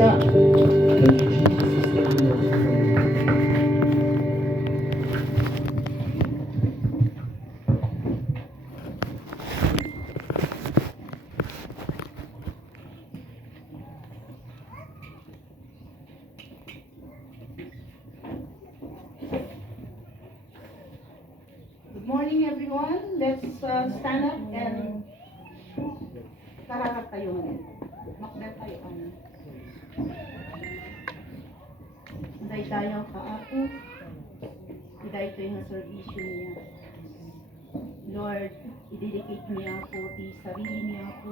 siya. Good morning, everyone. Let's stand up and karakat tayo ngayon. Makdat tayo. Day-dayaw ka ako. Iday ito yung servisyo niya. Lord, i-dedicate niya ako, di sarili niya ako.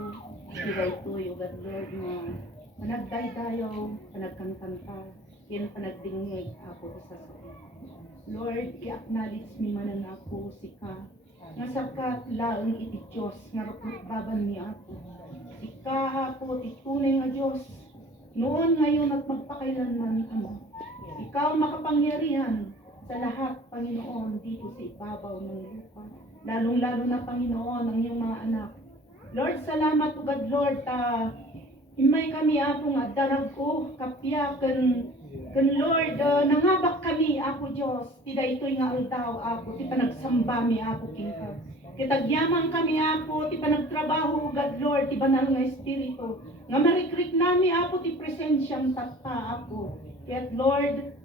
Iday ito yung God, Lord, na panagday-dayaw, panagkantanta, yan panagdingig ako sa Lord, i-acknowledge mi manan ako si ka. Nga sakat laang iti Diyos, nga rupot baban mi ako. Si ka ako, titunay nga Diyos. Noon, ngayon at magpakailanman, Ama. Ikaw makapangyarihan sa lahat, Panginoon, dito sa ibabaw ng lupa. Lalong-lalo na, Panginoon, ang iyong mga anak. Lord, salamat o God, Lord, himay kami ako nga darag ko, kapya, kan Lord, nangabak kami ako Diyos, tida ito'y nga aldaw ako, ti panagsamba mi ako kingka. Kitagyaman kami ako, ti panagtrabaho, God Lord, ti banal nga Espiritu, nga marikrik nami ako, ti presensyang tatpa ako. Yet Lord,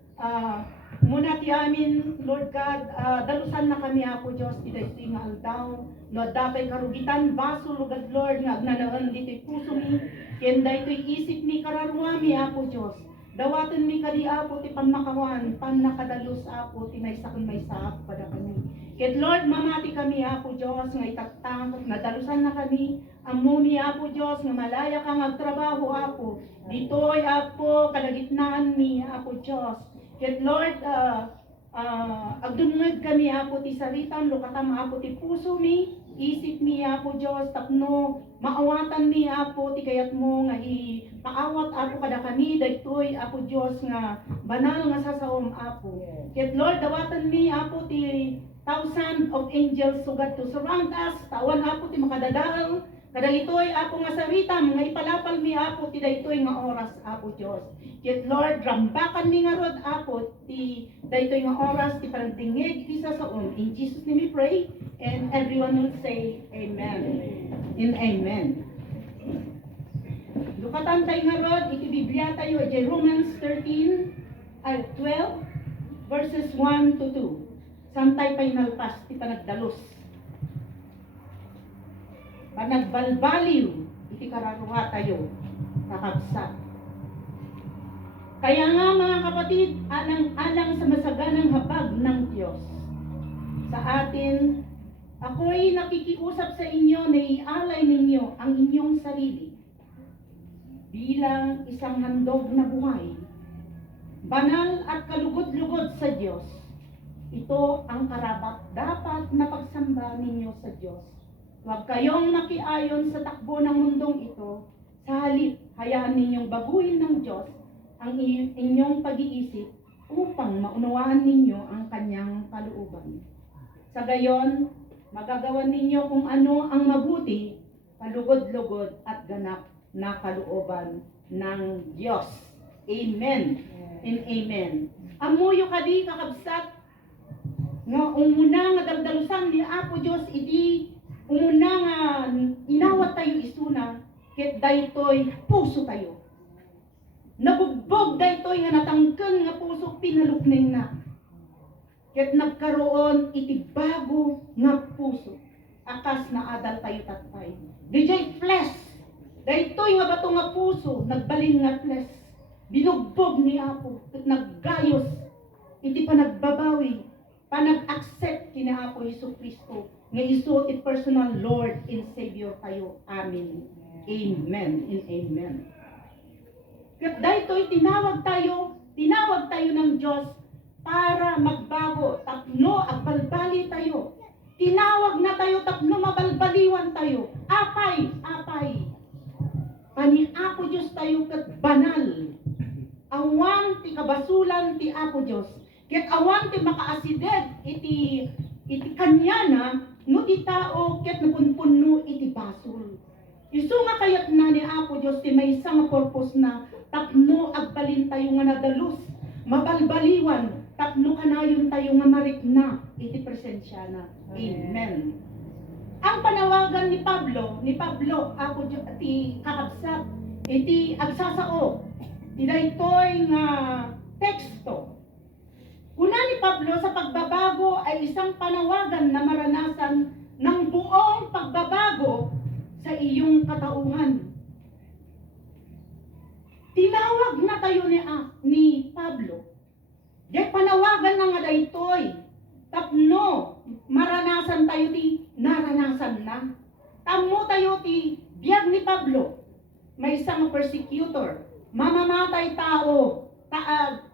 muna ti amin, Lord God, dalusan na kami ako Diyos, tida ito'y nga aldaw, Lord, dapay karugitan, baso, God Lord, nga agnanaan dito'y puso mi, kenda ito'y isip mi, kararwa mi ako Diyos. Dawatan mi kadi apo ti pamakawan, pan nakadalus apo ti maysakan maysa apo pada kami. Ket Lord, mamati kami apo Dios nga itaktang nadalusan na kami. Amumi apo Dios nga malaya kang agtrabaho apo. Ditoy apo kadagitnaan mi apo Dios. Ket Lord, agdungag kami apo ti saritan lukatam apo ti puso mi. Isip mi apo Dios tapno maawatan mi apo ti kayat mo nga paawat apo kada kami daytoy apo Dios nga banal nga sasaom apo. Ket Lord dawatan mi apo ti thousand of angels sugad to surround us, tawan apo ti makadadaal kada itoy apo nga saritam nga ipalapal mi apo ti daytoy nga oras apo Dios. Ket Lord rambakan mi nga rod apo ti daytoy nga oras ti panagdingeg ti sasaom. In Jesus name we pray. And everyone will say amen. And amen. Lukatan tayo nga rod, iti Biblia tayo, Romans 12, verses 1 to 2. Santay pa'y nalpas, ti panagdalos. Panagbalbaliw, iti kararuha tayo, kakabsat. Kaya nga mga kapatid, alang-alang sa masaganang habag ng Diyos, sa atin, ako'y nakikiusap sa inyo na ialay ninyo ang inyong sarili bilang isang handog na buhay, banal at kalugod-lugod sa Diyos. Ito ang karapat dapat na pagsamba ninyo sa Diyos. Huwag kayong makiayon sa takbo ng mundong ito. Sa halip, hayaan ninyong baguhin ng Diyos ang inyong pag-iisip upang maunawaan ninyo ang kanyang kalooban. Sa gayon, magagawa ninyo kung ano ang mabuti, kalugod-lugod at ganap na kalooban ng Diyos. Amen and amen. Amuyo kadi kakabsat nga umuna nga daldalusan ni Apo Diyos iti umuna nga inawat tayo isuna ket daytoy puso tayo. Nabugbog daytoy nga natangken nga puso pinalukning na. Ket nagkaroon iti bago nga puso. Akas na adal tayo tatay. DJ flesh. Daytoy nga bato nga puso, nagbalin nga flesh. Binugbog ni Apo, ket naggayos. Iti panagbabawi, panag-accept kina Apo Hesus Kristo. Nga isu ti personal Lord and Savior tayo. Amen. Amen and amen. Ket daytoy tinawag tayo ng Diyos para magbago, tapno agbalbali tayo. Tinawag na tayo, tapno mabalbaliwan tayo. Apay. Pani Apo Diyos tayo ket banal. Awan ti kabasulan ti Apo Diyos. Ket awan ti makaasideg iti kanyana no ti tao ket napunpunno iti basol. Isu nga kayat na ni Apo Diyos ti maysa nga purpose na tapno tayo nga nadalus, mabalbaliwan, tapno kanayon tayo nga marikna, iti presensya na. Amen. Ang panawagan ni Pablo, ako ti kakabsat, iti agsasao, daytoy nga teksto. Una ni Pablo sa pagbabago ay isang panawagan na maranasan ng buong pagbabago sa iyong katauhan. Tinawag na tayo ni Pablo. Di panawagan na nga daytoy. Tapno, maranasan tayo ti naranasan na. Tamo tayo ti biyag ni Pablo. May isang persecutor, mamamatay tao,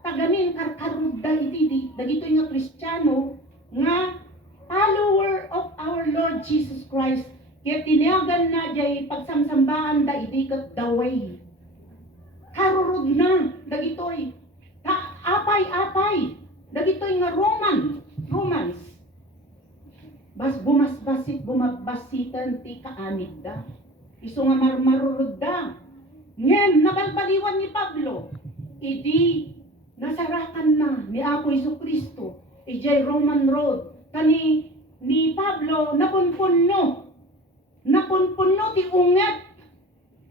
tagamin karkarugda iti dagito nga Kristiyano nga follower of our Lord Jesus Christ. Kaya tiniyagan na jay pagsamsambahan da idikot the way. Karurod na dagitoy. Apay dagitoy nga Romans. Bumabasitan ti kaamid da. Iso nga marurod da. Ngayon, nabalbaliwan ni Pablo. Idi nasarakan na ni Apo Jesucristo. Ijay Roman road. Kani ni Pablo napunpunno ti unget.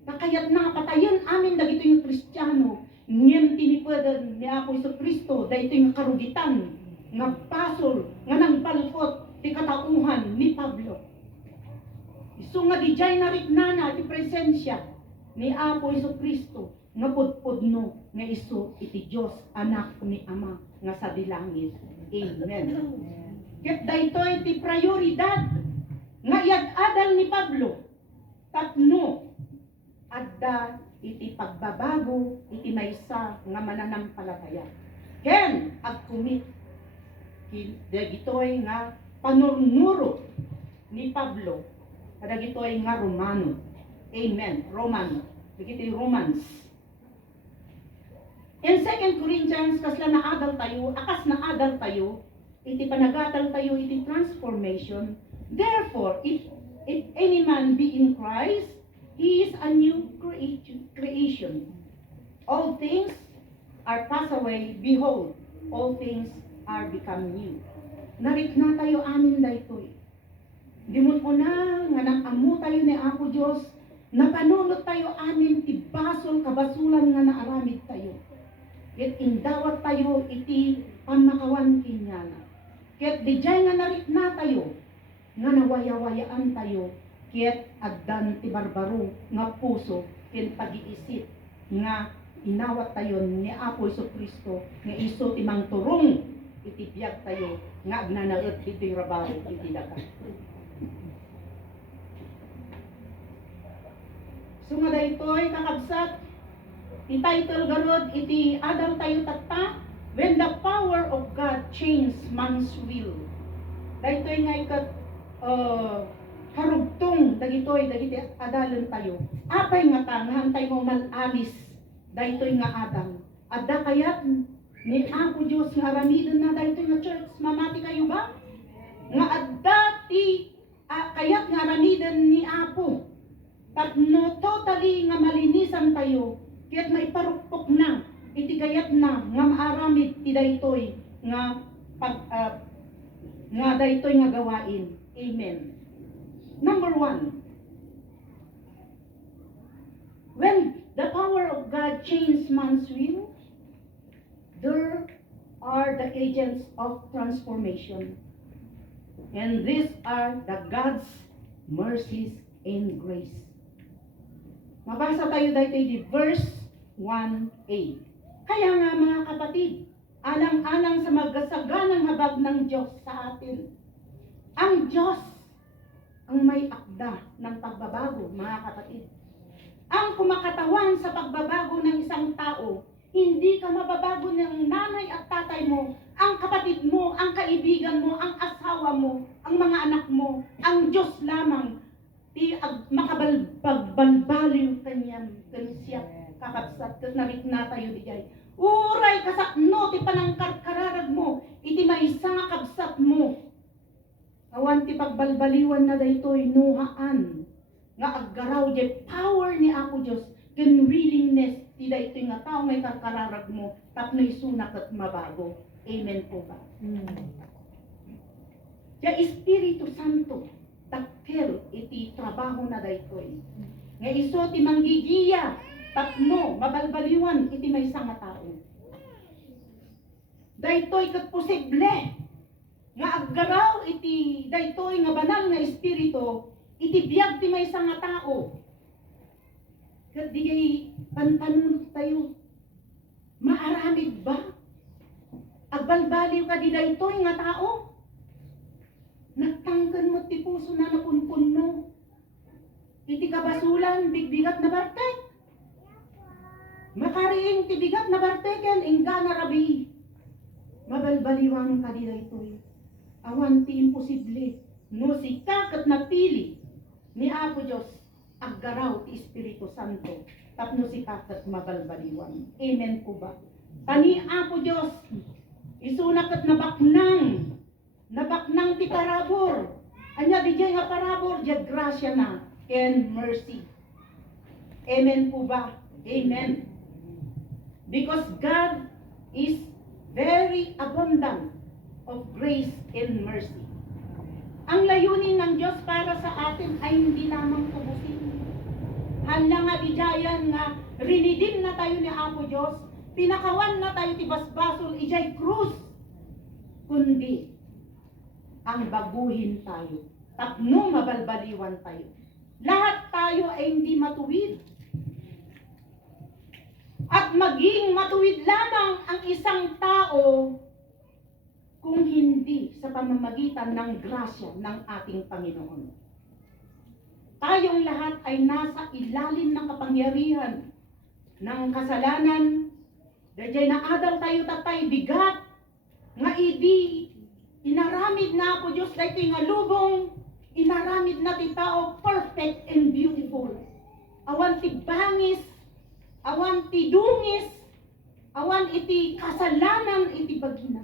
Nakayat na patayon amin dagito yung Kristiyano. Ngem tinipadan ni Apo Jesucristo dahito yung karugitan nga pasol nga nang balkot ti katauhan ni Pablo. Isu nga dijay nariknana ti presensya ni Apo Jesucristo nga pudpudno nga isu iti Dios anak ni Ama nga sa dilangit. Amen. Ket daytoy ti prioridad nga yag-adal ni Pablo. Tapno adda iti pagbabago iti maysa nga mananampalataya. Ken agkumit dagitoy nga panurnuro ni Pablo kadagitoy nga Romano. Amen. Dagitoy Romans. In 2 Corinthians kasla naadal tayo iti panagadal tayo iti transformation. Therefore, if any man be in Christ, he is a new creation. All things are passed away. Behold, all things are become new. Narikna tayo amin daytoy. Dimon una nga nang-amu tayo ni Apo Dios, napanunot tayo amin ti basol kabasulan nga naaramid tayo. Ket indawat tayo iti pamakawan kinyana. Ket dijay nga narikna tayo nga nawaya-wayaan tayo. Ket addan ti barbaro nga puso ken pag-iisip nga inawat tayo ni Apo Jesucristo nga isu ti mangturong iti biag tayo nga agnanaet iti rabaw iti daga. So nga daytoy kakabsat ti title garod iti adal tayo tatta when the power of God change man's will. Daytoy nga ikat harugtong dagiti adalan tayo. Apay nga tangahan tayo malalis daytoy nga adal. Adda kayat ni Apo Dios nga aramidon na daytoy nga church mamati kayo ba? Nga adda ti kayat nga aramidon ni Apo. Tapno totally nga malinisan tayo. Kaya't maiparukpok na iti kayat na nga maaramid ti daytoy nga nga daytoy nga gawain. Amen. Number 1, when the power of God changes man's will, there are the agents of transformation. And these are the God's mercies and grace. Mabasa tayo dito di verse 1a. Kaya nga mga kapatid, alang-alang sa magasaganang habag ng Diyos sa atin. Ang Diyos ang may akda ng pagbabago, mga kapatid. Ang kumakatawan sa pagbabago ng isang tao, hindi ka mababago ng nanay at tatay mo, ang kapatid mo, ang kaibigan mo, ang asawa mo, ang mga anak mo, ang Diyos lamang. Makapagbalbaliw kanyang siya kakabsat kat narikna tayo di jay. Uray kasakno ti panangkarkararag mo, iti maysa nga kabsat mo. Awan ti pagbalbaliwan na daytoy nuhaan nga aggaraw jay power ni Apo Dios ken willingness tida ito nga tao may karkararag mo, tapno isunak at mabago. Amen po ba? Ya Espiritu Santo, takkel iti trabaho na daytoy. Nga iso ti manggigiya, tapno, mabalbaliwan iti may nga tao. Daytoy kat posible, nga aggaraw iti daytoy nga banal nga Espiritu, iti biyag ti may nga tao. Kat di kay panpanunod tayo, maaramid ba? Agbalbaliw ka di daytoy nga tao? Nagtanggan mo ti puso na napunpunno. Iti kabasulan, bigbigat na bartek. Makariing ti bigat na barteken, ingga na rabi. Mabalbaliwan ka di daytoy. Awan ti imposible. No si kakat napili ni Apo Diyos, aggaraw ti Espiritu Santo. Tapno si kakat mabalbaliwan. Amen po ba? Tani Apo Diyos, isunakat nabaknang ti parabor. Anya di jay nga parabor, jay grasya na and mercy. Amen po ba? Amen. Because God is very abundant of grace and mercy. Ang layunin ng Diyos para sa atin ay hindi lamang tubusin. Handa nga di jayan nga rinidim na tayo ni Apo Diyos, pinakawan na tayo ti basbasol, ijay krus, kundi ang baguhin tayo. Tapno mabalbaliwan tayo. Lahat tayo ay hindi matuwid. At maging matuwid lamang ang isang tao kung hindi sa pamamagitan ng grasya ng ating Panginoon. Tayong lahat ay nasa ilalim ng kapangyarihan ng kasalanan. Dahil na adal tayo tatay bigat nga idi inaramid na po Diyos dahito nga lubong, inaramid na ti tao perfect and beautiful. Awan ti bangis, awan ti dungis, awan iti kasalanan iti bagina.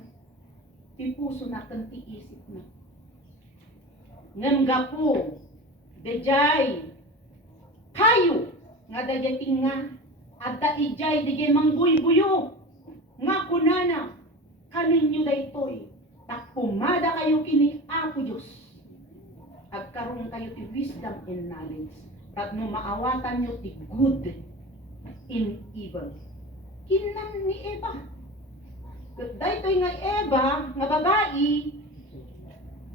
Ti puso na kan ti isip na. Ngem gapo, dejay, kayo, nga dejay tinga, at da ijay dejay mangbuybuyo, nga kunana, kaninyo daytoy, tak pumada kayo kini Apo Diyos. Agkaroon kayo ti wisdom and knowledge. At no maawatan nyo ti good in evil. Kinan ni Eva. Daytoy nga Eva, nga babae,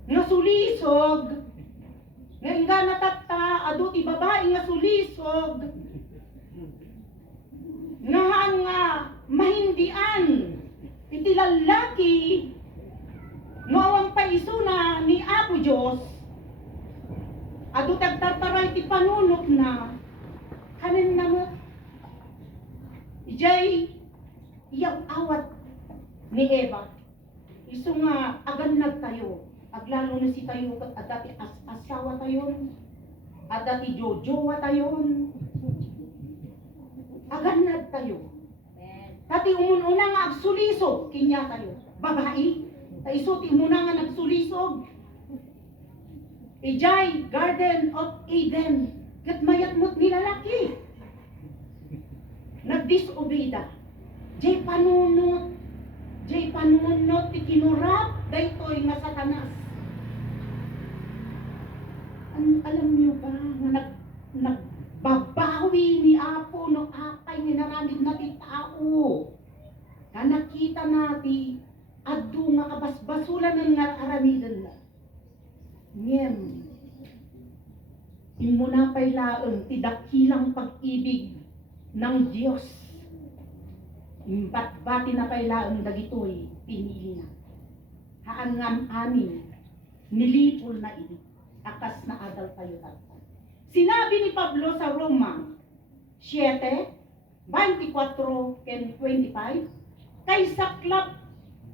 nga sulisog, nga natata, adu ti babae nga sulisog, nga mahindian, iti lalaki, noawang paisuna ni Apo Diyos, adu tagtartaray ti panunok na, kanin namot, ijay, iyaw awat ni Eva. Iso nga, agannag tayo, aglalo na si tayo, at dati asawa tayo, at dati jojowa tayo, agannag tayo. Dati umununa nga agsulisog, kinya tayo, babae, iso ti umuna nga nagsulisog, ijay, Garden of Eden, kat mayat mo't nilalaki, nagdisobeyda, jay panunot, ti kinurap, daytoy nga Satanas. Alam niyo ba, nga nagbabawi ni Apo no akay minaramid na ti tao. Nga nakita nati, adu nga kabasbasulan ng nga aramidan na. Ngem, imunapay laeng ti dakilang pag-ibig ng Diyos. Bat-bati na pailaang dagitoy, pinili na. Haan ngam amin, nilipol na ini, akas na adal tayo tatay. Sinabi ni Pablo sa Roma 7:24 and 25, kay saklap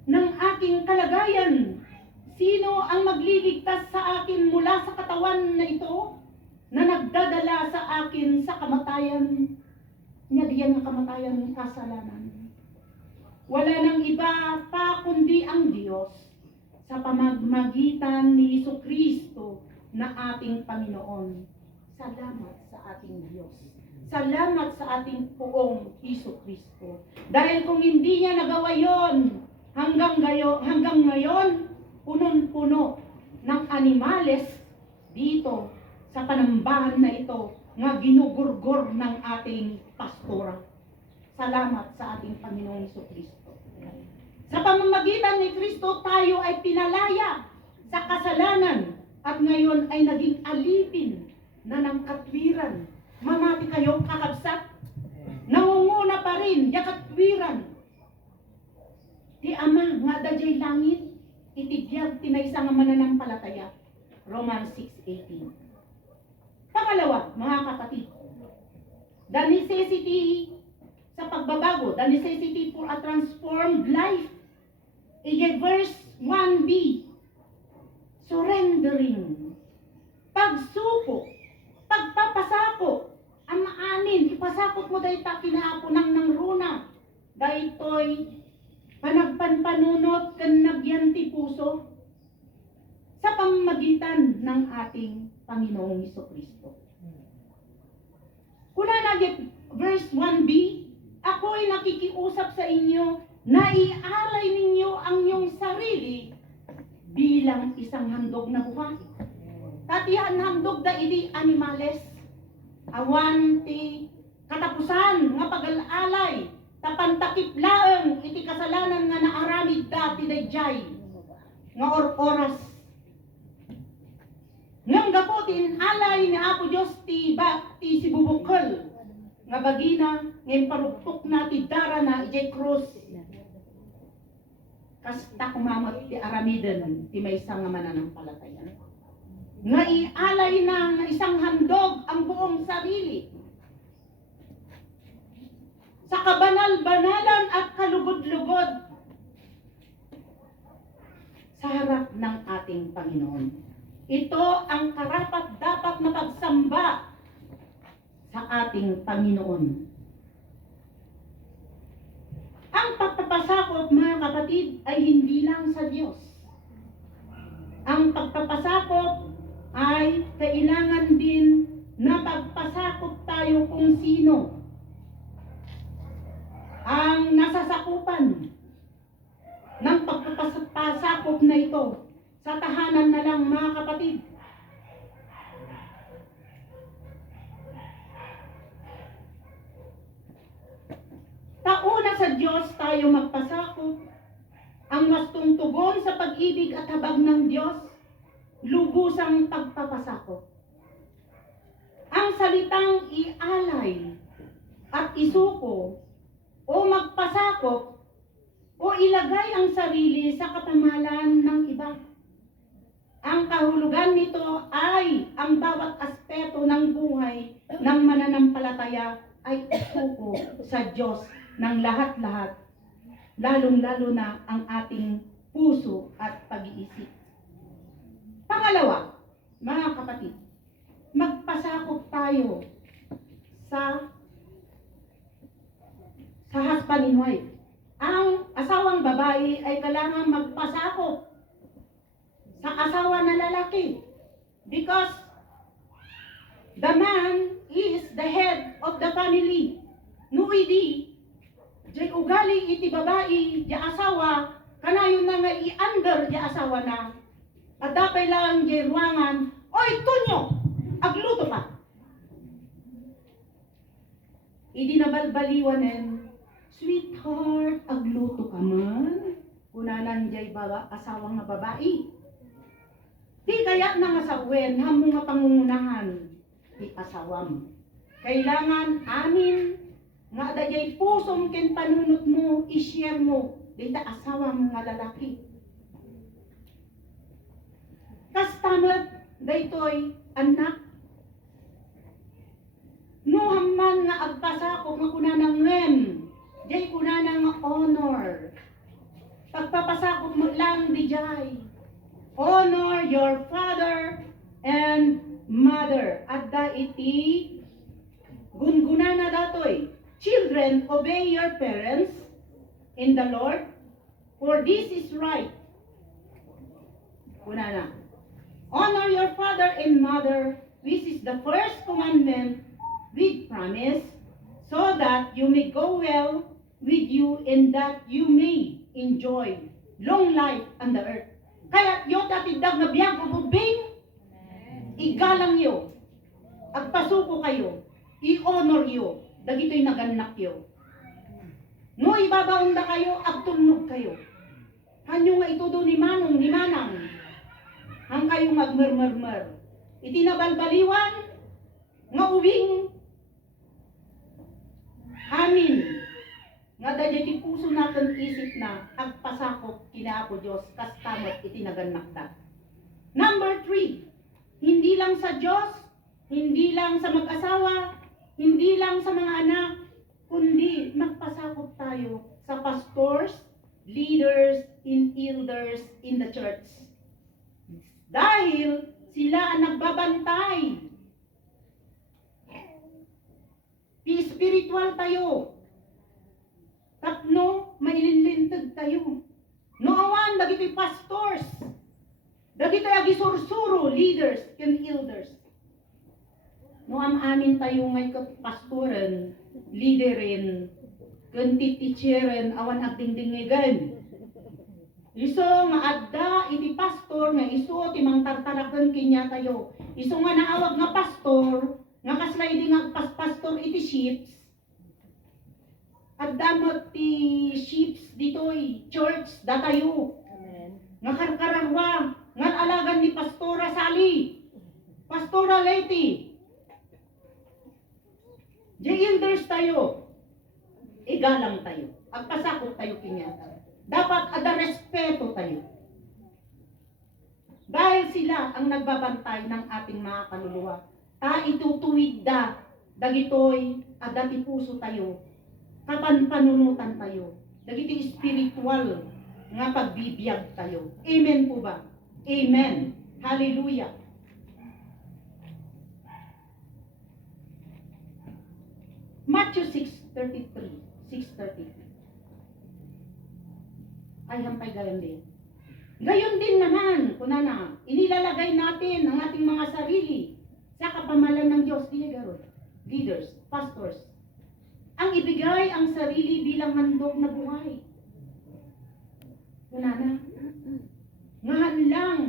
ng aking kalagayan, sino ang magliligtas sa akin mula sa katawan na ito, na nagdadala sa akin sa kamatayan? Niya diyan ang kamatayan ng kasalanan. Wala nang iba pa kundi ang Diyos sa pamamagitan ni Jesucristo na ating Panginoon. Salamat sa ating Diyos. Salamat sa ating Poong Hesus Kristo. Dahil kung hindi niya nagawa yon, hanggang ngayon, punong-puno ng animales dito sa panambahan na ito nga ginugurgor ng ating pastora. Salamat sa ating Panginoong Hesus Kristo. Sa pamamagitan ni Kristo, tayo ay pinalaya sa kasalanan at ngayon ay naging alipin na ng katwiran. Mamati kayo, kakabsat. Nangunguna pa rin, ya katwiran. Ti Ama, nga dajay langit, itibiyag tinaysa nga mananampalataya. Romans 6:18. Pangalawa, mga kapatid, the necessity sa pagbabago, the necessity for a transformed life. Verse 1b, surrendering, pagsuko, pagpapasako, ang maanin, ipasakot mo dahi ta kinaapo ng runa, dahitoy panagpanpanunot kan nagyanti puso sa pamamagitan ng ating Panginoong Hesukristo. Kuna nagit verse 1b, ako'y nakikiusap sa inyo na ialay ninyo ang iyong sarili bilang isang handog na buhay. Tatihan handog da idi animales, awan ti katapusan nga pag-alalay, tapantakip laeng iti kasalanan nga naaramid dati dayjay nga oras. Ngam gaputin alay ni Apo Dios ti sibubukol nga bagina ngayon paruktok na ti dara na ijay krus. Kasta kumamot ti aramiden ti maysa nga mananampalataya. Nga ialay na isang handog ang buong sarili sa kabanal-banalan at kalugod-lugod sa harap ng ating Panginoon. Ito ang karapat-dapat na pagsamba sa ating Panginoon. Ang pagpapasakop, mga kapatid, ay hindi lang sa Diyos. Ang pagpapasakop ay kailangan din na pagpasakop tayo kung sino ang nasasakupan ng pagpapasakop na ito. Sa tahanan na lang, mga kapatid. Tauna sa Diyos tayo magpasakop. Ang wastong tugon sa pag-ibig at habag ng Diyos, lubusang pagpapasakop. Ang salitang ialay at isuko o magpasakop o ilagay ang sarili sa kapamahalaan ng iba. Ang kahulugan nito ay ang bawat aspeto ng buhay ng mananampalataya ay isuko sa Diyos ng lahat-lahat, lalong-lalo na ang ating puso at pag-iisip. Pangalawa, mga kapatid, magpasakop tayo sa husband and wife. Ang asawang babae ay kailangan magpasakop sa asawa na lalaki because the man is the head of the family. Nuidi, jay ugali iti babae, di asawa, kanayon na nga i-under di asawa na. At dapay lang jay ruangan, oy tunyo, agluto pa. Idi nabalbaliwanen, sweetheart, agluto ka man. Kunanan jay asawang nga babae. Di kaya nang asawen, hamong nga pangungunahan, di asawam. Kailangan amin, nga dayay pusom ken panunot mo, i-share mo, di ta asawam nga lalaki. Kastamat, daytoy, anak, nuhamman nga agpasakop nga kunanang ngem, jay kunanang nga honor. Pagpapasakop mo lang di jay. Honor your father and mother. At da iti gunguna na datoy. Children, obey your parents in the Lord, for this is right. Una na. Honor your father and mother, which is the first commandment with promise, so that you may go well with you and that you may enjoy long life on the earth. Kaya yo tatidag nga biyag ububing, igalang yo, agpasuko kayo, i-honor yo, dagito'y naganak yo. No ibabaon na kayo, agtulnog kayo. Hanyo nga ito do ni Manong, ni Manang, hang kayo magmurmurmur. Itinabalbaliwan, nga uwing amin, nga dadya puso natin isip na agpasakop kina Apo Diyos kastamot itinaganak da. Number 3, hindi lang sa Diyos, hindi lang sa mag-asawa, hindi lang sa mga anak, kundi magpasakop tayo sa pastors, leaders, and elders in the church. Dahil sila ang nagbabantay. Spiritual tayo. Tapno, mailinlintag tayo. Noawan, dagito'y pastors. Dagito'y agisursuro, leaders and elders. Noam amin tayo ngay pastoren, leaderin, kunti teacherin, awan agdingdingigan. Iso nga adda iti pastor nga iso ti mangtartaraken kinya tayo. Iso nga naawag nga pastor nga kaslay nga pastor iti sheep. Adda mo ti sheep ditoy church datayo. Amen. Nga karkararwa nga alagan ni Pastora Sally. Pastora Leti. Elders tayo. Igalang tayo. Agpasakop tayo kinya. Dapat ada respeto tayo. Dahil sila ang nagbabantay ng ating mga kaluluwa. Itutuwid da, dagitoy, ada ti puso tayo. Kapan panunutan tayo. Dagitoy spiritual nga pagbibiyag tayo. Amen po ba? Amen. Hallelujah. Matthew 6:33. 6:33. Ay hampay gayon din. Gayon din naman, kunana, inilalagay natin ang ating mga sarili sa kapamalan ng Diyos, leaders, pastors. Ang ibigay ang sarili bilang handog na buhay. Kunana, ngahan lang,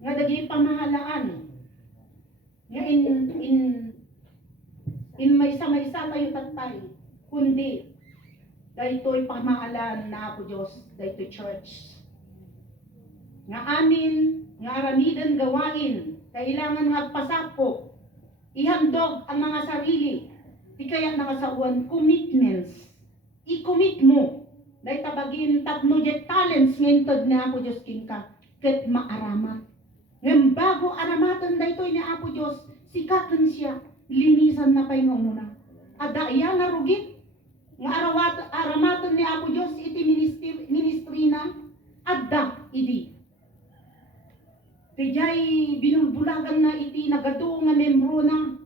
nga dagi pamahalaan, nga in maysa-maysa tayo tatay, kundi daytoy pamahalaan na Apo Diyos, daytoy church. Nga amin, nga aramidan gawain, kailangan nga pasapok, ihandog ang mga sarili, di kaya nakasauan commitments, i-commit mo, dahil tabagin tapno jet talents ngintod na Apo Diyos kinka, ket maaramat. Ngem bago aramatan daytoy na Apo Diyos, sikatan siya, linisan na pay nga muna. Ada iya nga rugit, nga aramatan ni Apo Diyos iti ministry na adda idi. Kajay binulbulagan na iti nagado nga membro na.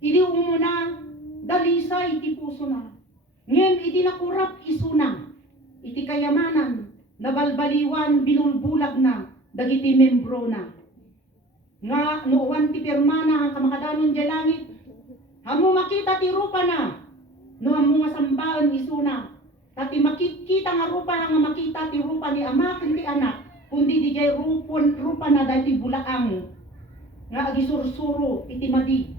Iliw mo na dalisay iti puso na. Ngem iti nakurap isuna. Iti kayamanan nabalbaliwan binulbulag na dagiti membro na. Nga nuuan ti pirmana ang kamakadanon di langit. Hamo makita ti rupa na. No ang mga sambaan isuna, tati makikita nga rupa nga makita ti rupa ni ama kundi anak, kundi di jay rupa na dati bulaang, nga agisursuro iti madi,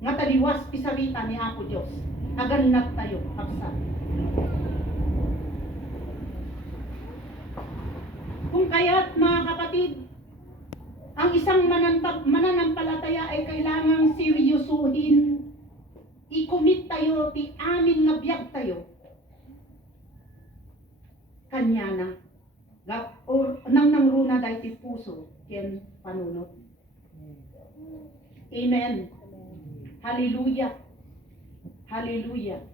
nga taliwas pisarita ni Apo Diyos, aganat tayo, kapsa. Kung kaya't mga kapatid, ang isang mananampalataya ay kailangang seryosuhin, i-commit tayo, ti amin nga biyag tayo. Kanya na. Or nang runa dahi ti puso, ken panunot. Amen. Hallelujah. Hallelujah.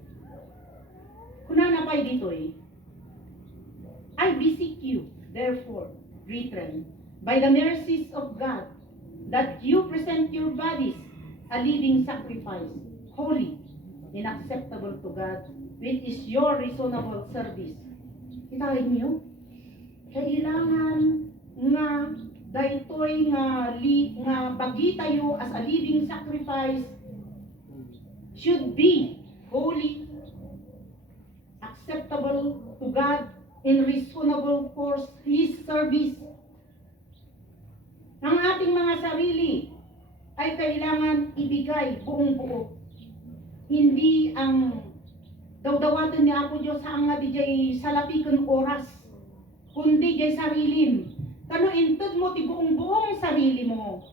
Kunana pa'y dito'y, I beseech you, therefore, brethren, by the mercies of God, that you present your bodies a living sacrifice, holy and acceptable to God, which is your reasonable service. Kitahin niyo? Kailangan nga daytoy nga bagi tayo as a living sacrifice should be holy, acceptable to God, and reasonable for His service. Ang ating mga sarili ay kailangan ibigay buong buo. Hindi ang dawdawaton ni Apo Diyos sa nga dijay salapikon oras, kundi jay sarilim. Kano intud mo ti buong sarili mo.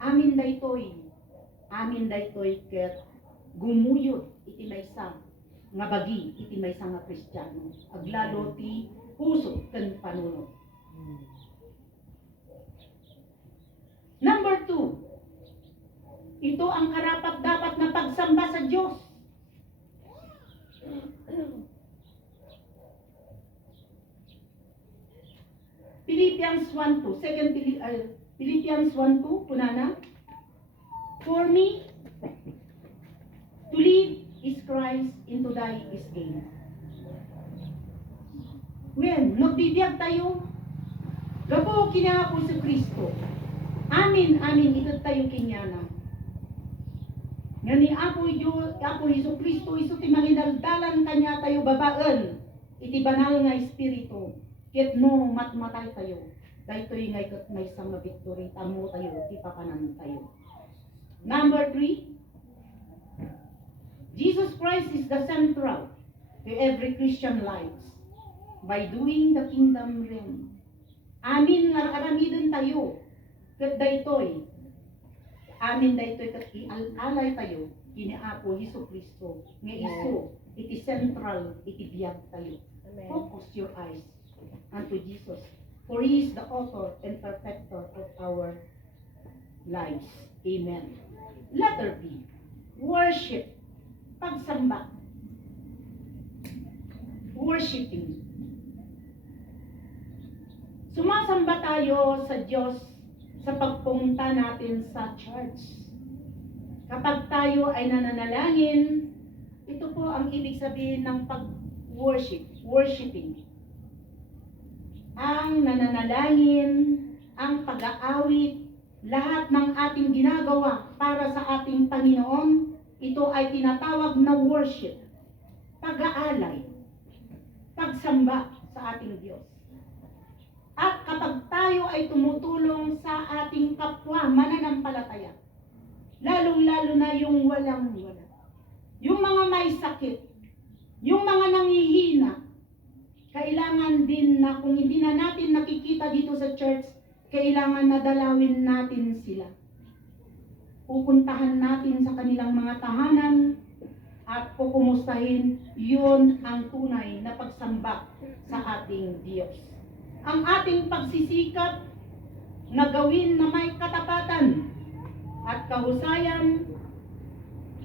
Amin daytoy ket gumuyod iti maysa nga bagi iti maysa nga Kristiyano. Aglalo ti puso ken panunot. Number 2, ito ang karapat-dapat na pagsamba sa Diyos. Philippians 1:2, Philippians 1:2, punana. For me, to live is Christ, and to die is gain. When nagbibiyag tayo, gapo kinapo si Kristo. Amin ito tayo kinyana. Nga ni Apo Hesus Kristo, iso ti manginaldalan kanya tayo babaan, iti banal nga Espiritu. Ket no matmatay tayo, daytoy nga ikat may isang victory, tamo tayo, ti papanan tayo. Number 3, Jesus Christ is the central to every Christian life by doing the kingdom realm. Amin nga aramidon tayo, ket daytoy, amin daytoy ket ialay tayo, kini Apo Hesus Kristo, nga iso, iti central, iti biyag tayo. Amen. Focus your eyes unto Jesus, for He is the author and perfecter of our lives. Amen. Letter B, worship, pagsamba, worshiping. Sumasamba tayo sa Diyos sa pagpunta natin sa church. Kapag tayo ay nananalangin, ito po ang ibig sabihin ng pag-worship, worshiping. Ang nananalangin, ang pag-aawit, lahat ng ating ginagawa para sa ating Panginoon, ito ay tinatawag na worship, pag-aalay, pagsamba sa ating Diyos. At kapag tayo ay tumutulong sa ating kapwa mananampalataya, lalong-lalo na yung walang-wala, yung mga may sakit, yung mga nanghihina, kailangan din na kung hindi na natin nakikita dito sa church, kailangan na dalawin natin sila. Pupuntahan natin sa kanilang mga tahanan at pupumustahin, yun ang tunay na pagsamba sa ating Diyos. Ang ating pagsisikap na gawin na may katapatan at kahusayan,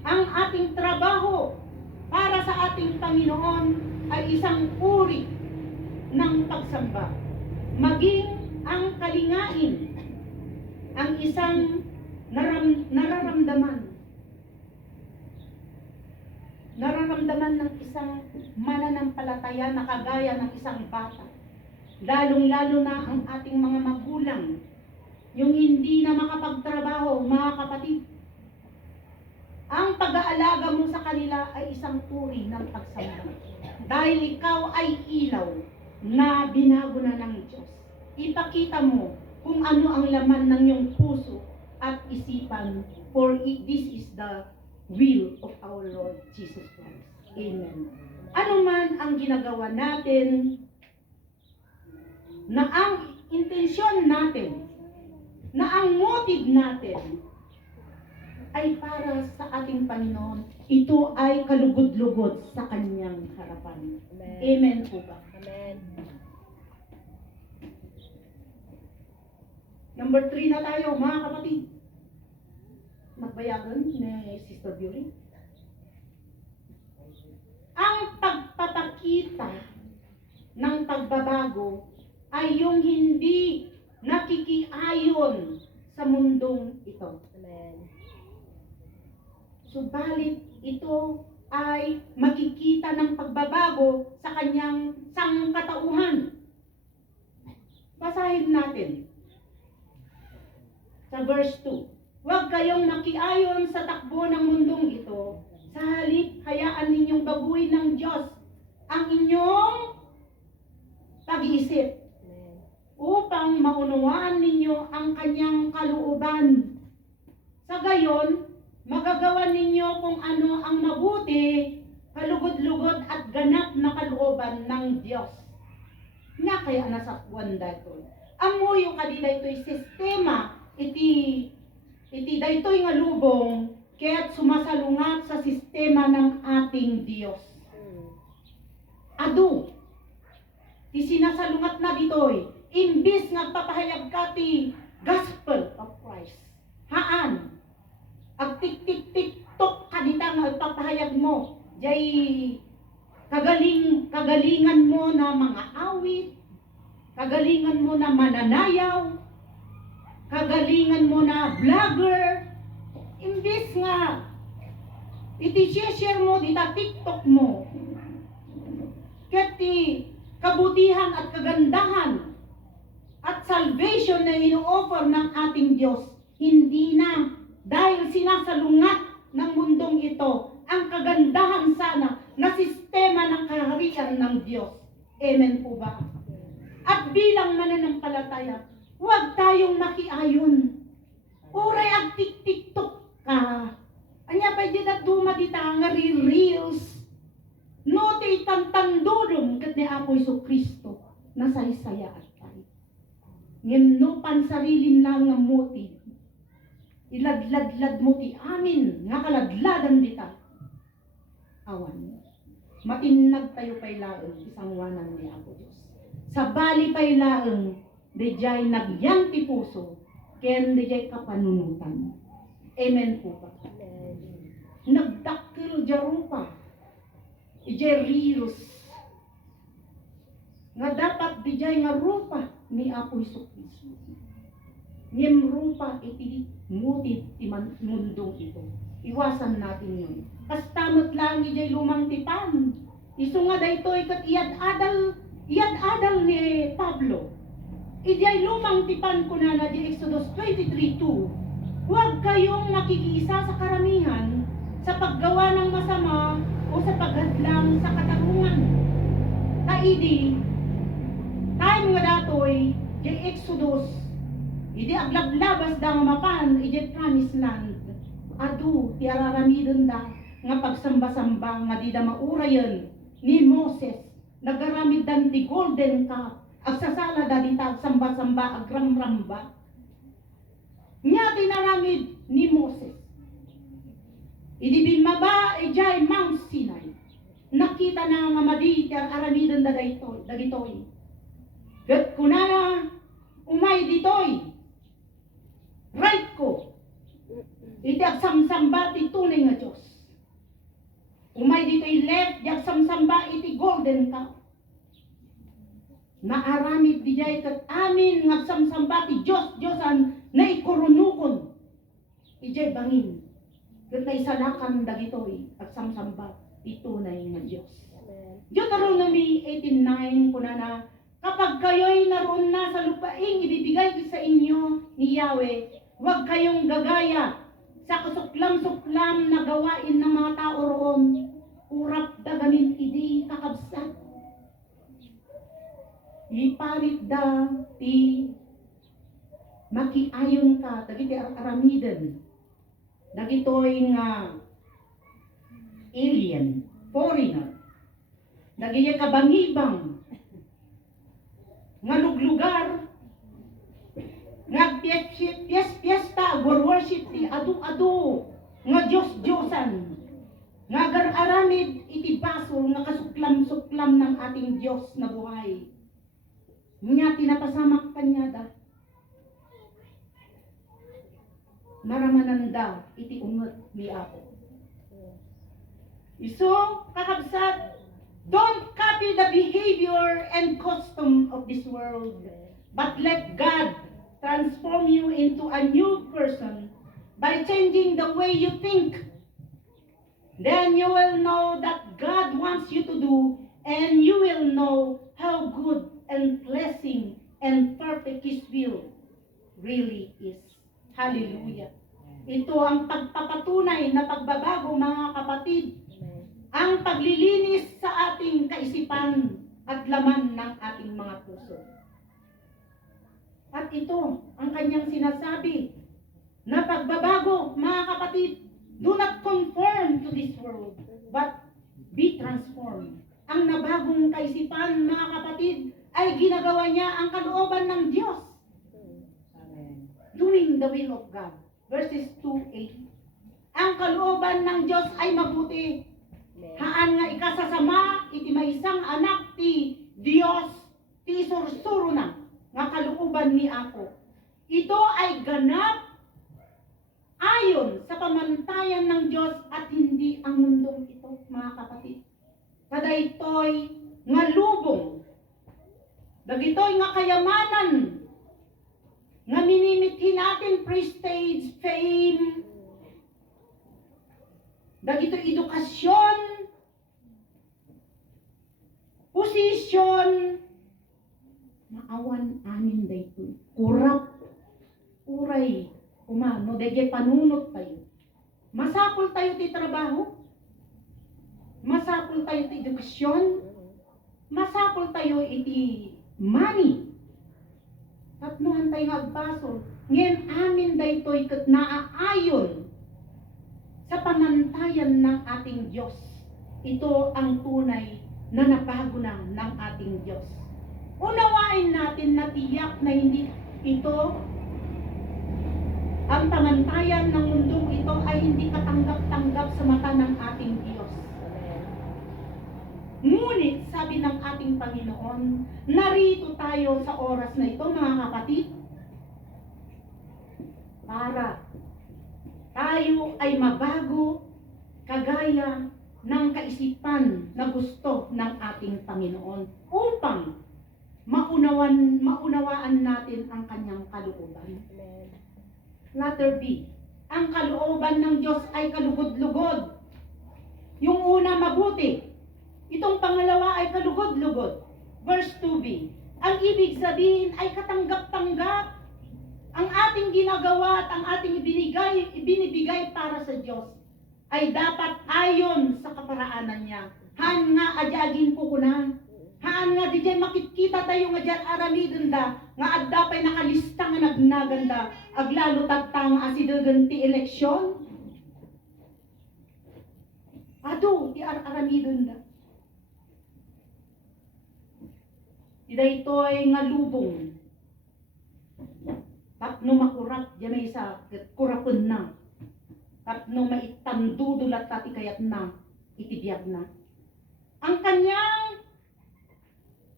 ang ating trabaho para sa ating Panginoon ay isang uri ng pagsamba. Maging ang kalingain, ang isang nararamdaman ng isang mananampalataya na kagaya ng isang bata. Lalong-lalo na ang ating mga magulang, yung hindi na makapagtrabaho, mga kapatid. Ang pag-aalaga mo sa kanila ay isang uri ng pagsamba. Dahil ikaw ay ilaw na binago na ng Diyos. Ipakita mo kung ano ang laman ng iyong puso at isipan, for this is the will of our Lord Jesus Christ. Amen. Ano man ang ginagawa natin, na ang intensyon natin, na ang motive natin, ay para sa ating Panginoon, ito ay kalugod-lugod sa Kanyang harapan. Amen. Amen po ba? Amen. Number 3 na tayo, mga kapatid. Magbayagan ni Sister Beauty. Ang pagpapakita ng pagbabago ay yung hindi nakikiayon sa mundong ito. Amen. Subalit ito ay makikita ng pagbabago sa kanyang sangkatauhan. Basahin natin sa verse 2. Huwag kayong makiayon sa takbo ng mundong ito. Sa halip, hayaan ninyong baguhin ng Diyos ang inyong pag-iisip upang maunawaan ninyo ang kanyang kalooban. Sa gayon, magagawa ninyo kung ano ang mabuti, kalugod-lugod at ganap na kalooban ng Diyos. Nga kaya nasa wanda ito. Amoy yung kadila ito'y sistema, iti daytoy nga lubong, kaya't sumasalungat sa sistema ng ating Diyos. Adu, ti sinasalungat na ditoy, imbis nga papahayag ka ti gospel of Christ. Haan, ag tik-tik-tik-tok kadita nga papahayag mo, jay kagalingan mo na mga awit, kagalingan mo na mananayaw, kagalingan mo na vlogger, imbis nga iti-share mo dita TikTok mo, kati kabutihan at kagandahan at salvation na ino-offer ng ating Diyos, hindi na dahil sinasalungat ng mundong ito ang kagandahan sana na sistema ng kaharian ng Diyos. Amen po ba? At bilang mananampalataya, huwag tayong makiayon. Uray ang tik-tiktok ka. Anya pa di na dumadita nga reels. No ti tantandurong kat ni Apo Jesucristo na saysaya at tayo. Ngem no pansarilim lang nga motiv. Iladladlad mo ti amin nga kaladladan dita. Awan. Matinag tayo pay laeng isang wanan ni Apo Diyos. Sa bali pay laeng dejay nagyan ti puso ken dejay kapanunutan. Amen po ba? Nagdakil jarupa. Ijay reels. Nga dapat dijay nga rupa ni Apo Jesucristo. Ngem rupa iti motiv ti mundong ito. Iwasan natin yun. Kastamot lang ijay lumang tipan. Isu nga daytoy kat iyad-adal ni Pablo. Ijay lumang tipan ko na di Exodus 23:2. Huwag kayong makikiisa sa karamihan sa paggawa ng masama o sa paghadlang sa katarungan. Kaidi, time nga datoy, di Exodus, idi aglablabas da nga mapan, idi promised land. Adu, ti araramidon da, nga pagsamba-samba, nga di da maurayan ni Moses, nagaramid dan ti golden cup, agsasala da di ta samba-samba, agramramba. Nga tinaramid ni Moses. Idi bimaba, ijay Mount Sinai. Nakita na nga madi, ti aramidon da dagitoy. Gat kunana, umay ditoy. Right ko. Iti agsamsamba ti tunay nga Diyos. Umay dito'y left, di agsamsamba iti golden cup. Naaramid di jay kat amin nga agsamsamba ti Diyos-Diyosan na ikurunukon. Ijay bangin. Kat na isalakan dagito'y agsamsamba ti tunay nga Diyos. Deuteronomy 18:9 kunana, kapag kayo'y naroon na sa lupaing ibibigay sa inyo ni Yahweh, huwag kayong gagaya sa kasuklam-suklam na gawain ng mga tao roon. Urap da gamin idi kakabsat. Iparit da ti makiayon ka dagiti aramiden. Dagitoy nga alien, foreigner. Dagiti kabangibang nga luglugar. Nga piyesta, worship ti adu-adu, nga Diyos-Diyosan, nga aramid iti basol, nga kasuklam-suklam ng ating Diyos na buhay. Nga tinapasamak kanyada. Maramananda iti unget ni Apo. Iso, kakabsat, don't copy the behavior and custom of this world, but let God transform you into a new person by changing the way you think. Then you will know that God wants you to do, and you will know how good and blessing and perfect His will really is. Hallelujah. Ito ang pagpapatunay na pagbabago, mga kapatid. Ang paglilinis sa ating kaisipan at laman ng ating mga puso. At ito ang kanyang sinasabi na pagbabago, mga kapatid, do not conform to this world, but be transformed. Ang nabagong kaisipan, mga kapatid, ay ginagawa niya ang kalooban ng Diyos. Doing the will of God. Verses 2:8. Ang kalooban ng Diyos ay mabuti. Haan nga ikasasama, iti maysang anak ti Diyos, ti sursuro na, nga kalooban ni ako. Ito ay ganap ayon sa pamantayan ng Diyos at hindi ang mundong ito, mga kapatid. Kadaytoy nga lubong, dagitoy nga kayamanan, nga minimithi natin prestige, fame, dagito edukasyon, posisyon, maawan amin daytoy. Kurap, uray, umano, dagay panunot tayo. Masapol tayo ti trabaho, masapol tayo ti edukasyon, masapol tayo iti money. Tatluhan tayo agbaso. Ngayon amin daytoy ket naaayon sa pamantayan ng ating Diyos. Ito ang tunay na nabago na ng ating Diyos. Unawain natin na tiyak na hindi ito, ang pamantayan ng mundong ito ay hindi katanggap-tanggap sa mata ng ating Diyos. Ngunit, sabi ng ating Panginoon, narito tayo sa oras na ito, mga kapatid, para tayo ay mabago kagaya ng kaisipan na gusto ng ating Panginoon upang maunawaan natin ang kanyang kalooban. Letter B. Ang kalooban ng Diyos ay kalugod-lugod. Yung una mabuti. Itong pangalawa ay kalugod-lugod. Verse 2b. Ang ibig sabihin ay katanggap-tanggap. Ang ating ginagawa at ang ating ibinibigay para sa Diyos ay dapat ayon sa kaparaanan niya. Han nga adyagin ko kuna. Haan nga di jay makikita tayo nga dyan aramidon da. Nga adda pa'y nakalista nga nagnaganda. Aglalo tagtang asidagan ti eleksyon. Ado, ti aramidon da. Ida ito ay nga lubong. Tapno makurap, diyan may isa, kurapon na. Tapno maitandudulat tati kayat na, itibiyag na. Ang kanyang,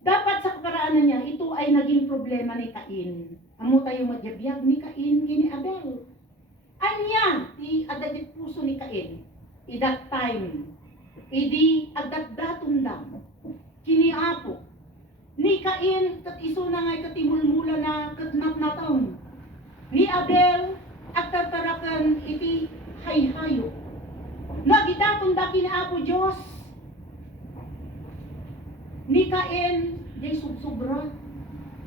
dapat sa kaparaanan niya, ito ay naging problema ni Cain. Amo tayo magyabiyag ni Cain, kini Abel. Anya, ti adadit puso ni Cain. I that time, idi agdat-datun da, kini Apo. Ni Cain, kat iso na ngay katimulmula na katnat na taon. Ni Abel, agtatarakan iti hayhayo. Nagidatong da kini Apo Diyos. Ni Cain, jay subsobra.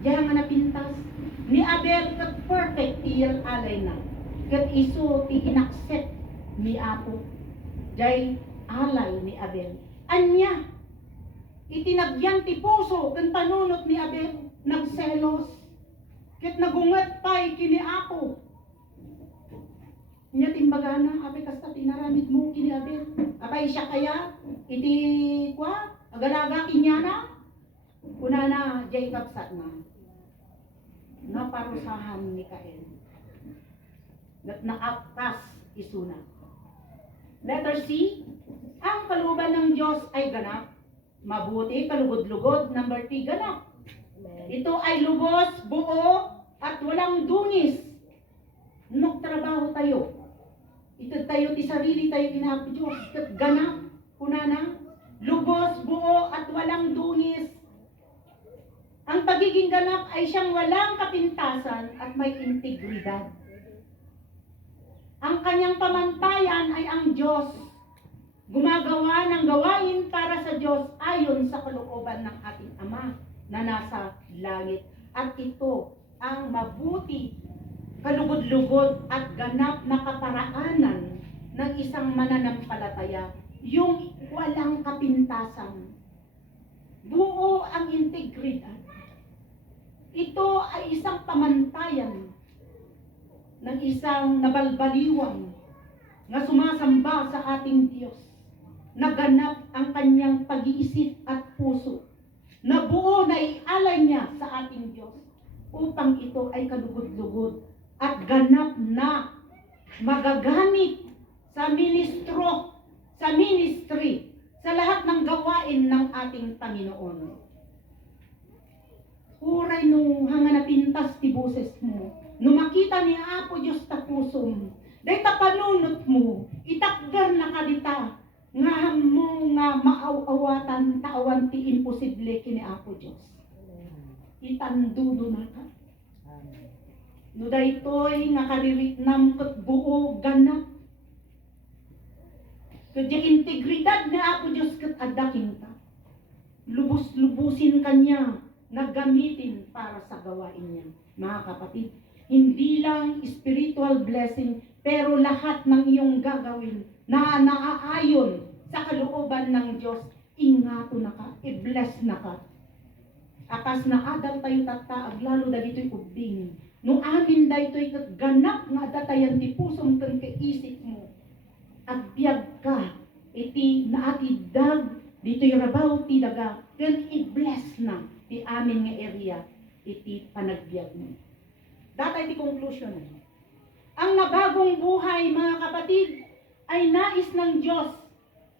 Jay nga napintas. Ni Abel, kat perfect iyang alay na. Kat iso ti inaccept ni Apo. Jay alay ni Abel. Anya, itinagyan ti puso kan panunot ni Abel, nagselos, ket nagungat pa'y kini Apo. Nya timbagana, apay kasta tinaramid mo kini Abel. Apay siya kaya, iti kwa, agalaga kinyana, una na, jay kapsat na. Naparusahan ni Cain. Naaktas isuna. Letter C, ang kalooban ng Diyos ay ganap. Mabuti, kalugod-lugod. Number 3, ganap. Ito ay lubos, buo, at walang dungis. Nagtrabaho tayo. Ito tayo, ti sarili tayo kinapo Diyos. Ganap, kunana, lubos, buo, at walang dungis. Ang pagiging ganap ay siyang walang kapintasan at may integridad. Ang kanyang pamantayan ay ang Diyos. Gumagawa ng gawain para sa Diyos ayon sa kalooban ng ating Ama na nasa langit. At ito ang mabuti kalugod-lugod at ganap na kaparaanan ng isang mananampalataya, yung walang kapintasan. Buo ang integridad. Ito ay isang pamantayan ng isang nabalbaliwang na sumasamba sa ating Diyos, naganap ang kanyang pag-iisip at puso, na buo na ialay niya sa ating Diyos, upang ito ay kalugod-lugod at ganap na magagamit sa ministry, sa lahat ng gawain ng ating Panginoon. Huray nung hanga na pintas ti boses mo, nung makita ni Apo Diyos ta pusom, day ta panunot mo, itakder na kalita, nga mo nga maaawatan taawan ti imposible kini Apo Diyos. Itandudo na ka. No daytoy nga kariritnam ket buo ganap. Kadya integridad ni Apo Diyos ket adaking ta. Lubos-lubusin kanya na gamitin para sa gawain niya. Mga kapatid, hindi lang spiritual blessing, pero lahat ng iyong gagawin na naaayon sa kalooban ng Diyos, ingato na ka, i-bless na ka. Akas na adal tayo tataag, lalo dagito'y ubing. Nung amin dayto'y ganap nga datayan ti pusong kang kaisip mo. Agbyag ka, iti naatidag, dito'y rabaw ti daga, kan i-bless na ti amin nga area, iti panagbyag mo. Datay ti conclusion. Ang nabagong buhay, mga kapatid, ay nais ng Diyos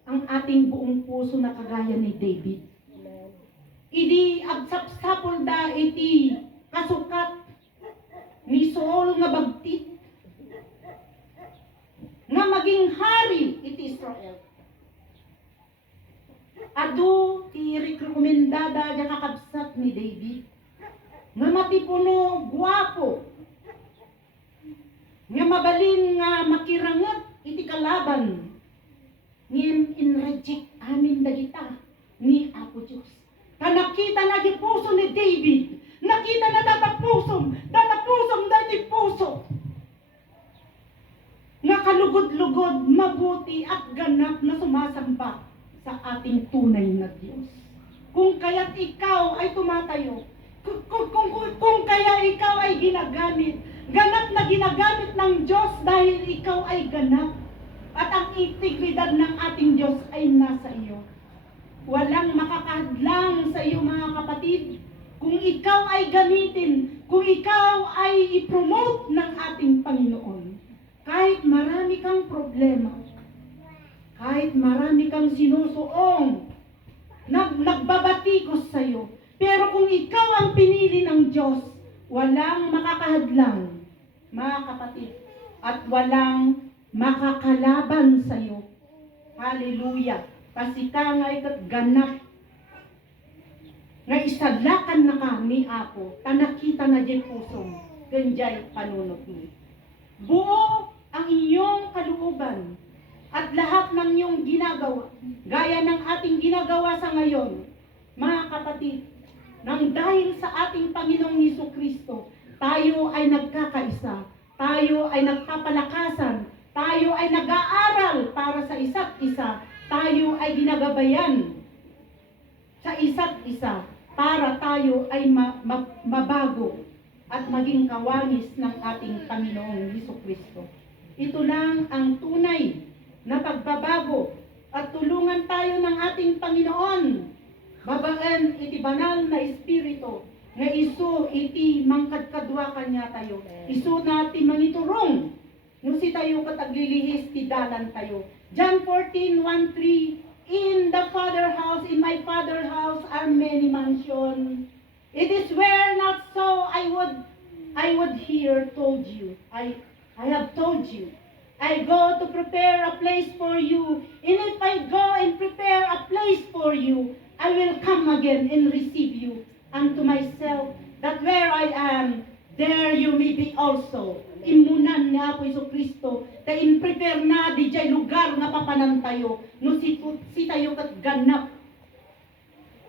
ang ating buong puso na kagaya ni David. Idi agsapsapol da iti kasukat ni Saul nga bagtit nga maging hari iti Israel. Adu ti rekomendada da kakabsat ni David nga matipuno guwapo nga mabalin nga makirangat iti kalaban ngem inreject amin dagita ni Apo Diyos. Nakita na di puso ni David, nakita na datapusom dati puso nga kalugod-lugod, mabuti at ganap na sumasamba sa ating tunay na Diyos. Kung kaya't ikaw ay tumatayo, kung kaya ikaw ay ginagamit, ganap na ginagamit ng Diyos dahil ikaw ay ganap, at ang integridad ng ating Diyos ay nasa iyo. Walang makakadlang sa iyo, mga kapatid, kung ikaw ay gamitin, kung ikaw ay i-promote ng ating Panginoon. Kahit marami kang problema, kahit marami kang sinusuong, nagbabatikos sa iyo, pero kung ikaw ang pinili ng Diyos, walang makakahadlang, mga kapatid, at walang makakalaban sa iyo. Hallelujah. Kasi ka nga ikat ganap nga isadlakan na ka ni Apo, tanakita na di pusong ganjay panunot mo. Buo ang inyong kalooban at lahat ng iyong ginagawa, gaya ng ating ginagawa sa ngayon, mga kapatid, nang dahil sa ating Panginoong Hesukristo, tayo ay nagkakaisa, tayo ay nagpapalakasan, tayo ay nag-aaral para sa isa't isa, tayo ay ginagabayan sa isa't isa para tayo ay mabago at maging kawangis ng ating Panginoong Hesukristo. Ito lang ang tunay na pagbabago at tulungan tayo ng ating Panginoon. Babaan iti banal na espiritu nga isu iti mangkadkadwa kanya tayo. Isu nati mangiturong no si tayo kataglilihis ti dalan tayo. John 14:1-3, in the Father house, in my Father house are many mansions. It is where not so I would hear told you. I have told you. I go to prepare a place for you. And if I go and prepare a place for you, I will come again and receive you unto myself, that where I am, there you may be also. Imunan ni Apo Hesukristo, ta in-prepare na di jay lugar nga papanan tayo, no si tayo kat ganap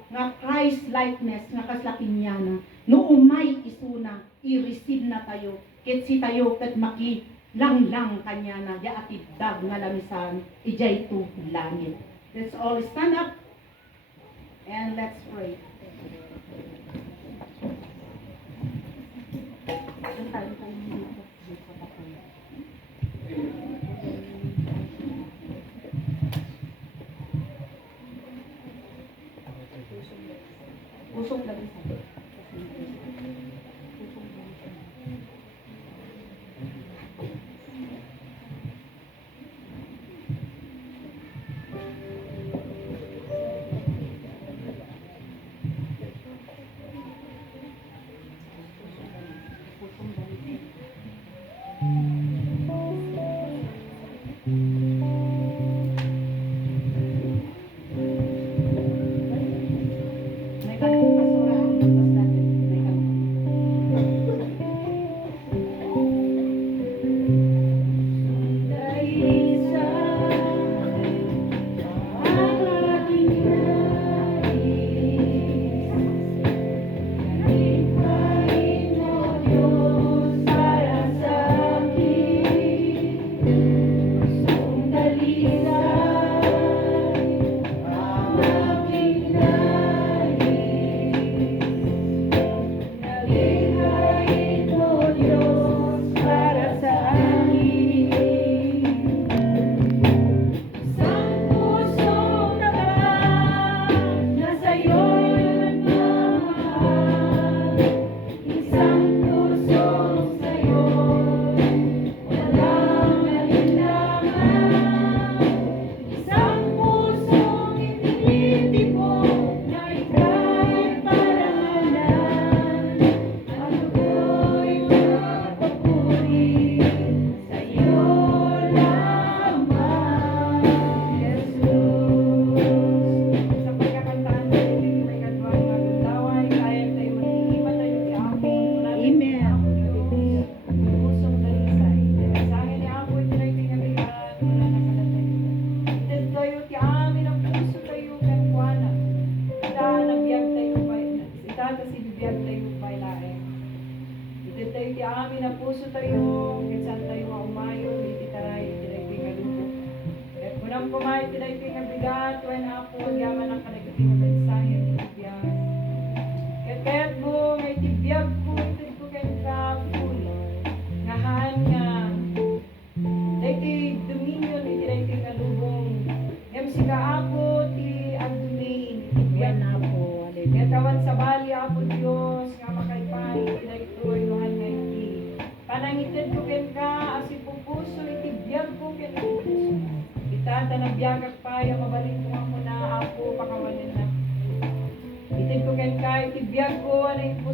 nga Christ Christ likeness nga kaslakin niya na no umay isuna i-receive na tayo ket si tayo ket maki lang kanya na di atibdag nga lamisan ijay to langit. Let's all stand up and let's pray. Usok lagi sa may kanong basurahan ng paslagan may kanong amin ang puso tayo, kinsan tayo maumayo, iti taray, tinay pingalubog. At unang kumay, tinay pingabigat, when ako, yaman ang kalagating ng mensahe, tibiyag. Kaya't mo, may tibiyag ko, itin ko kay kapul, ngahan nga, dahiti dominion, iti tayo pingalubong, yam si kaako, ti agdumain, tibiyag na po, kaya tawan sa bali, apo Diyos, nga makaipan, iti tayo ito, inuhan nga iti. Panangitin ko ken ka, asi pupuso, itibiyag ko ken pupuso. Itata na biyagak pa, yung mabalik ko nga muna, ako, pakawanin na. Itin ko ken ka, itibiyag ko, ano yung